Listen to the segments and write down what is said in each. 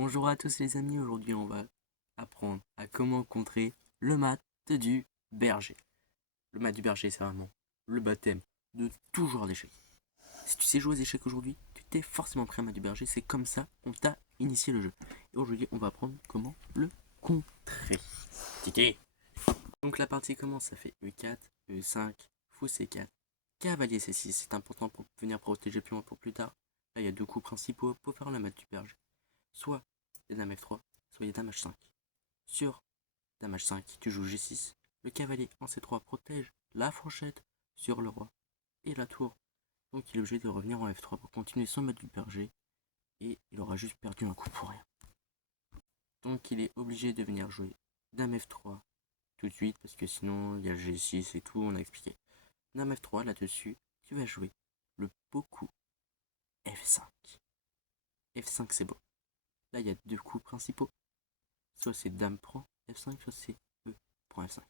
Bonjour à tous les amis, aujourd'hui on va apprendre à comment contrer le mat du berger. Le mat du berger, c'est vraiment le baptême de tout joueur d'échecs. Si tu sais jouer aux échecs aujourd'hui, tu t'es forcément pris un mat du berger, c'est comme ça qu'on t'a initié le jeu. Et aujourd'hui on va apprendre comment le contrer. Tiki. Donc la partie commence, ça fait E4, E5, fou C4, cavalier C6, c'est important pour venir protéger plus loin pour plus tard. Là il y a deux coups principaux pour faire le mat du berger. Soit il y a dame F3, soit il y a dame H5. Sur dame H5, tu joues G6. Le cavalier en C3 protège la fourchette sur le roi et la tour. Donc il est obligé de revenir en F3 pour continuer son mat du berger. Et il aura juste perdu un coup pour rien. Donc il est obligé de venir jouer dame F3 tout de suite parce que sinon il y a G6 et tout, on a expliqué. Dame F3 là-dessus, tu vas jouer le beau coup F5. F5 c'est beau. Là il y a deux coups principaux. Soit c'est dame prend F5, soit c'est E prend F5.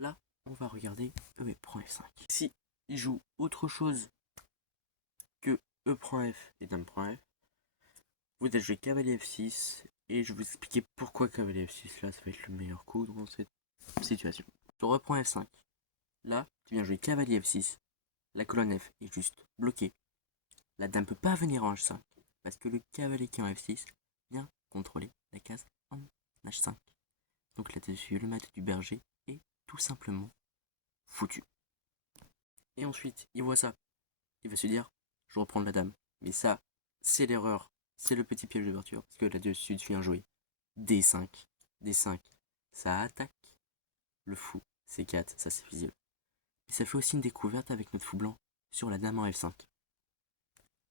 Là, on va regarder E prend F5. Si il joue autre chose que E prend F et dame prend F, vous allez jouer cavalier F6 et je vais vous expliquer pourquoi cavalier F6. Là, ça va être le meilleur coup dans cette situation. Tu reprends F5. Là, tu viens jouer cavalier F6. La colonne F est juste bloquée. La dame ne peut pas venir en H5 parce que le cavalier qui est en F6 vient contrôler la case en H5. Donc là-dessus, le mat du berger est tout simplement foutu. Et ensuite, il voit ça. Il va se dire, je reprends la dame. Mais ça, c'est l'erreur. C'est le petit piège d'ouverture. Parce que là-dessus, tu viens jouer D5. D5, ça attaque. Le fou, C4, ça c'est visible. Mais ça fait aussi une découverte avec notre fou blanc sur la dame en F5.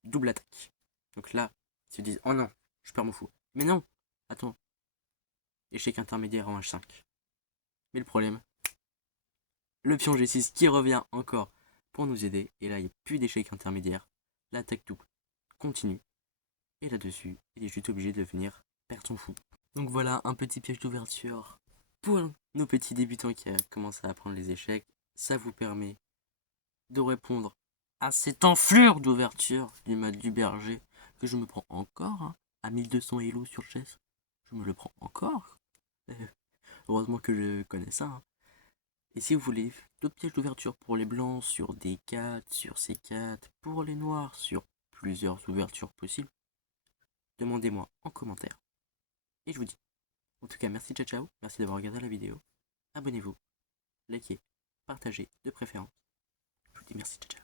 Double attaque. Donc là, ils se disent, oh non, je perds mon fou. Mais non, attends. Échec intermédiaire en H5. Mais le problème, le pion G6 qui revient encore pour nous aider. Et là, il n'y a plus d'échec intermédiaire. L'attaque double continue. Et là-dessus, il est juste obligé de venir perdre son fou. Donc voilà, un petit piège d'ouverture pour nos petits débutants qui commencent à apprendre les échecs. Ça vous permet de répondre à cette enflure d'ouverture du mat du berger que je me prends encore hein, à 1200 Elo sur chess. Je me le prends encore. Heureusement que je connais ça. Hein. Et si vous voulez d'autres pièges d'ouverture pour les blancs sur D4, sur C4, pour les noirs sur plusieurs ouvertures possibles, demandez-moi en commentaire. Et je vous dis, en tout cas merci ciao ciao, merci d'avoir regardé la vidéo, abonnez-vous, likez, partagez de préférence. Je vous dis merci ciao ciao.